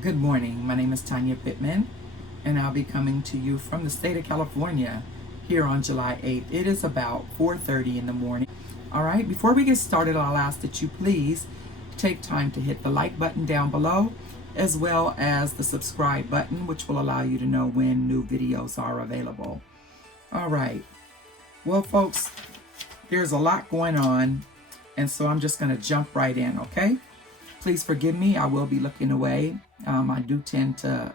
Good morning. My name is Tanya Pittman, and I'll be coming to you from the state of California here on July 8th. It is about 4:30 in the morning. All right, before we get started, I'll ask that you please take time to hit the like button down below, as well as the subscribe button, which will allow you to know when new videos are available. All right. Well, folks, there's a lot going on, and so I'm just going to jump right in, okay? Please forgive me. I will be looking away. I do tend to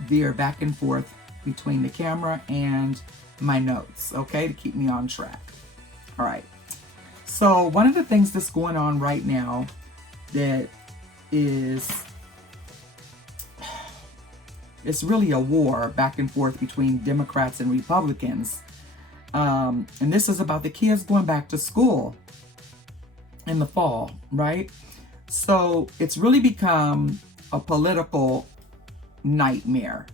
veer back and forth between the camera and my notes, okay, to keep me on track. All right. So one of the things that's going on right now that is, it's really a war back and forth between Democrats and Republicans. And this is about the kids going back to school in the fall, right? So it's really become a political nightmare.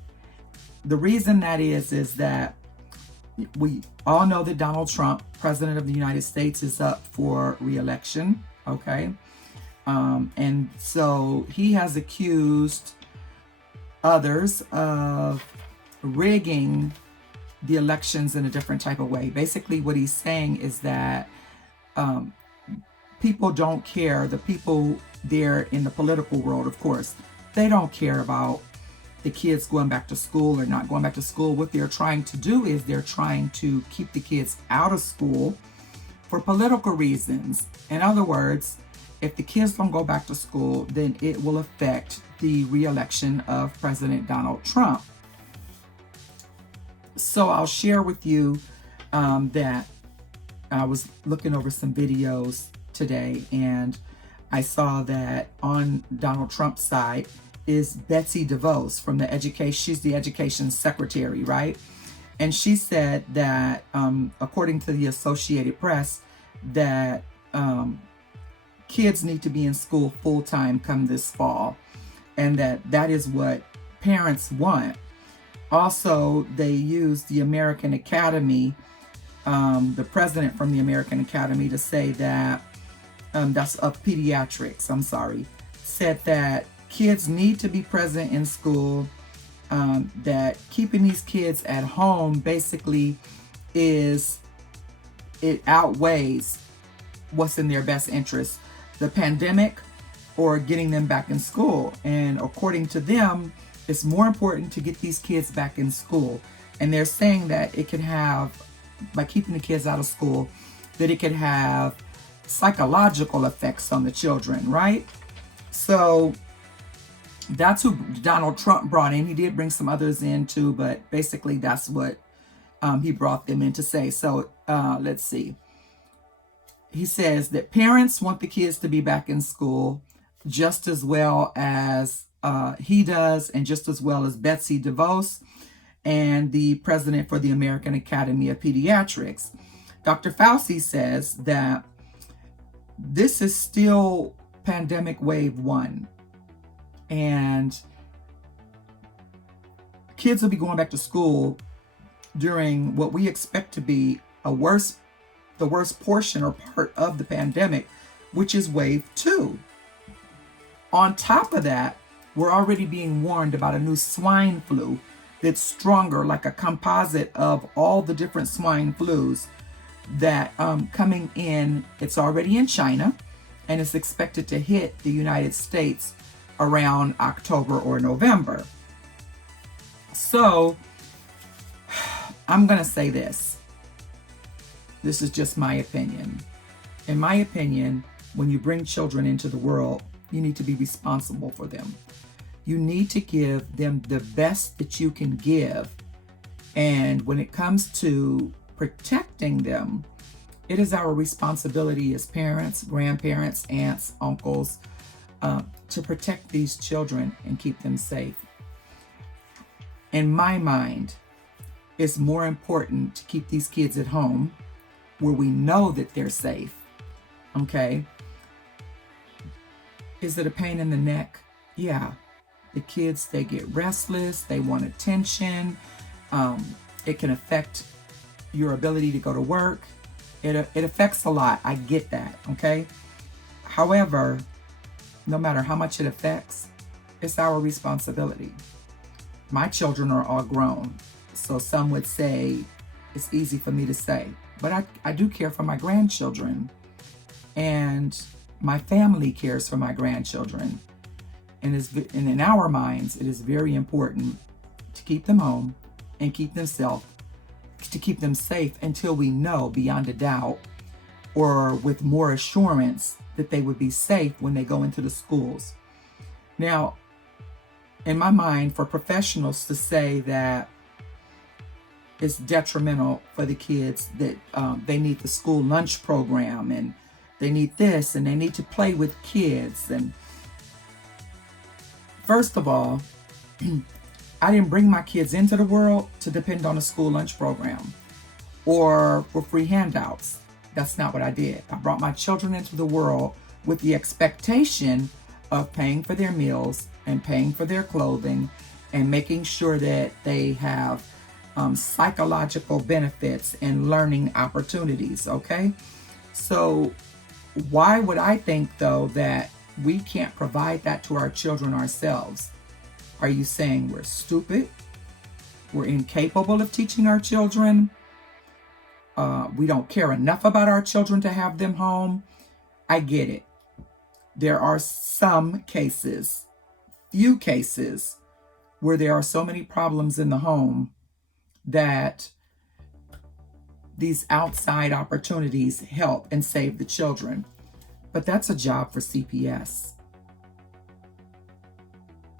The reason that is that we all know that Donald Trump, President of the United States, is up for re-election, okay? And so he has accused others of rigging the elections in a different type of way. Basically, what he's saying is that people don't care. The people there in the political world, of course, they don't care about the kids going back to school or not going back to school. What they're trying to do is they're trying to keep the kids out of school for political reasons. In other words, if the kids don't go back to school, then it will affect the re-election of President Donald Trump. So I'll share with you that I was looking over some videos today, and I saw that on Donald Trump's side is Betsy DeVos from the education. She's the education secretary, right? And she said that, according to the Associated Press, that kids need to be in school full time come this fall, and that is what parents want. Also, they used the American Academy, the president from the American Academy, to say that that's of pediatrics, said that kids need to be present in school, that keeping these kids at home basically it outweighs what's in their best interest, the pandemic or getting them back in school. And according to them, it's more important to get these kids back in school. And they're saying that it could have, by keeping the kids out of school, that it could have psychological effects on the children, right? So that's who Donald Trump brought in. He did bring some others in too, but basically that's what he brought them in to say. So let's see. He says that parents want the kids to be back in school just as well as he does, and just as well as Betsy DeVos and the president for the American Academy of Pediatrics. Dr. Fauci says that this is still pandemic wave 1, and kids will be going back to school during what we expect to be the worst portion or part of the pandemic, which is wave 2. On top of that, we're already being warned about a new swine flu that's stronger, like a composite of all the different swine flus that coming in. It's already in China, and it's expected to hit the United States around October or November. So I'm going to say this. This is just my opinion. In my opinion, when you bring children into the world, you need to be responsible for them. You need to give them the best that you can give. And when it comes to protecting them, it is our responsibility as parents, grandparents, aunts, uncles, to protect these children and keep them safe. In my mind, it's more important to keep these kids at home where we know that they're safe, okay? Is it a pain in the neck? Yeah. The kids, they get restless, they want attention. It can affect your ability to go to work. It affects a lot. I get that, okay? However, no matter how much it affects, It's our responsibility. My children are all grown, so some would say it's easy for me to say, but I do care for my grandchildren, and my family cares for my grandchildren. And in our minds, it is very important to keep them home and keep them safe until we know beyond a doubt or with more assurance that they would be safe when they go into the schools. Now, in my mind, for professionals to say that it's detrimental for the kids, that they need the school lunch program and they need this and they need to play with kids. And first of all, I didn't bring my kids into the world to depend on a school lunch program or for free handouts. That's not what I did. I brought my children into the world with the expectation of paying for their meals and paying for their clothing and making sure that they have psychological benefits and learning opportunities, okay? So why would I think, though, that we can't provide that to our children ourselves? Are you saying we're stupid? We're incapable of teaching our children? We don't care enough about our children to have them home? I get it. There are some cases, few cases, where there are so many problems in the home that these outside opportunities help and save the children. But that's a job for CPS.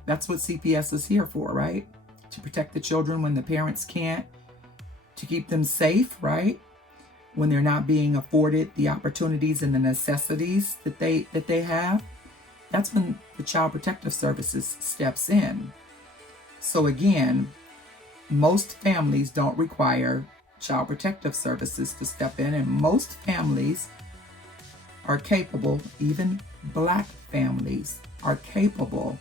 That's what CPS is here for, right? To protect the children when the parents can't, to keep them safe, right? When they're not being afforded the opportunities and the necessities that they have. That's when the Child Protective Services steps in. So again, most families don't require Child Protective Services to step in, and most families are capable, even Black families are capable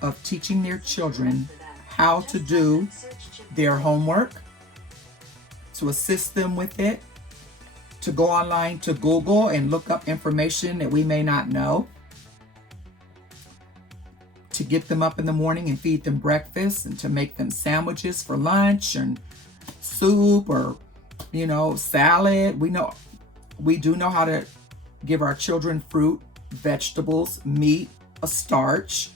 of teaching their children how to do their homework, to assist them with it, to go online to Google and look up information that we may not know, to get them up in the morning and feed them breakfast, and to make them sandwiches for lunch and soup or, salad. We do know how to give our children fruit, vegetables, meat, a starch,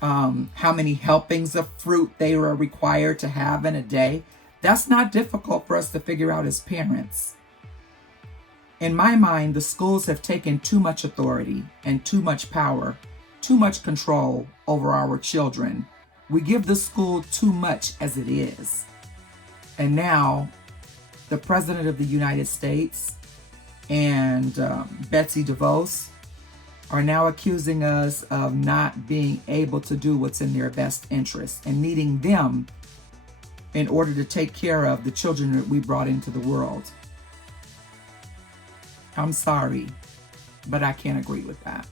how many helpings of fruit they are required to have in a day. That's not difficult for us to figure out as parents. In my mind, the schools have taken too much authority and too much power, too much control over our children. We give the school too much as it is. And now the President of the United States and Betsy DeVos are now accusing us of not being able to do what's in their best interest and needing them in order to take care of the children that we brought into the world. I'm sorry, but I can't agree with that.